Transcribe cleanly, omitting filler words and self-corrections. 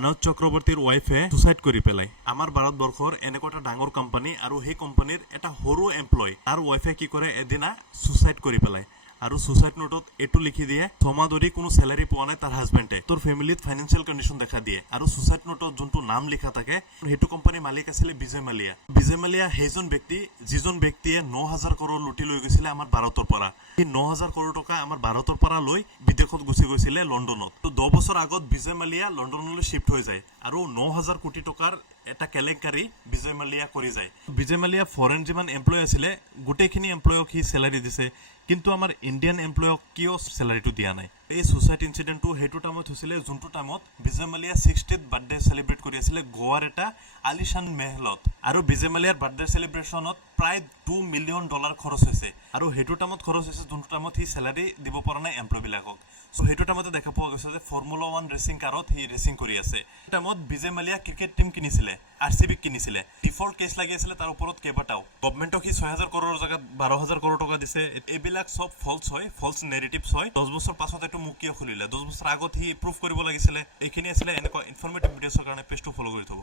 মানৱ চক্ৰৱৰ্তীৰ ৱাইফে সুচাইড কৰি পেলাই। আমাৰ ভাৰতবৰ্ষৰ এনেকুৱা এটা ডাঙৰ কোম্পানী আৰু সেই কোম্পানীৰ এটা সৰু এমপ্লয় তাৰ ৱাইফে কি কৰে এদিনা সুচাইড কৰি পেলাই আৰু সুচাইড নোটত এইটো লিখি দিয়ে 6 মাহ ধৰি কোনো স্যালাৰি পোৱা নাই তাৰ হাজবেণ্ডে। তোৰ ফেমিলিত ফাইনেন্সিয়েল কণ্ডিশ্যন দেখা দিয়ে আৰু সুচাইড নোটত যোনটো নাম লিখা থাকে সেইটো কোম্পানীৰ মালিক আছিলে বিজয় মালিয়া। বিজয় মালিয়া সেইজন ব্যক্তি যিজন ব্যক্তিয়ে 9000 কৰোৰ লুটি লৈ গৈছিলে আমাৰ ভাৰতৰ পৰা। সেই 9000 কৰোৰ টকা আমাৰ ভাৰতৰ পৰা লৈ বিদেশত গুচি গৈছিলে লণ্ডনত। তো 10 বছৰ আগত বিজয় মালিয়া লণ্ডনলৈ শিফ্ট হৈ যায় আৰু 9000 কোটি টকাৰ এটা কেলেংকাৰী বিজয় মালিয়া কৰি যায়। বিজয় মালিয়া ফৰেন যিমান এমপ্লয় আছিলে গোটেইখিনি এমপ্লয়ক সি স্যালাৰি দিছে, কিন্তু আমাৰ ইণ্ডিয়ান এমপ্লয়ক কিয় স্যালাৰিটো দিয়া নাই। এই সুচাইড ইনচিডেণ্টটো সেইটো টাইমত হৈছিলে যোনটো টাইমত বিজয় মালিয়া 60th বাৰ্থডে চেলিব্ৰেট কৰি আছিলে গোৱাৰ এটা আলিশান মেহলত। আৰু বিজয় মালিয়াৰ বাৰ্থডে চেলিব্ৰেশ্যনত প্ৰায় $2 মিলিয়ন খৰচ হৈছে আৰু সেইটো টাইমত খৰচ হৈছে যোনটো টাইমত সি স্যালাৰি দিব পৰা নাই এমপ্লয়বিলাকক। চ' সেইটো টাইমতে দেখা পোৱা গৈছে যে ফৰ্মুলা 1 ৰেচিং কাৰত সি ৰেচিং কৰি আছে। টাইমত বিজয় মালিয়া ক্ৰিকেট টিম কিনিছিলে, RCB কিনিছিলে। ডিফল্ট কেছ লাগি আছিলে তাৰ ওপৰত কেইবাটাও। গভৰ্ণমেণ্টক সি 6000 কৰোৰৰ জাগাত 12000 কৰোৰ টকা দিছে। এইবিলাক চব ফলছ হয়, ফলছ নেৰেটিভছ হয়। 10 বছৰ পাছত এইটো মোক কিয় খুলিলে, 10 বছৰ আগত সি প্ৰুফ কৰিব লাগিছিলে। এইখিনি আছিলে এনেকুৱা ইনফৰ্মেটিভ ভিডিঅ'ছৰ কাৰণে পেজটো ফ'ল' কৰি থ'ব।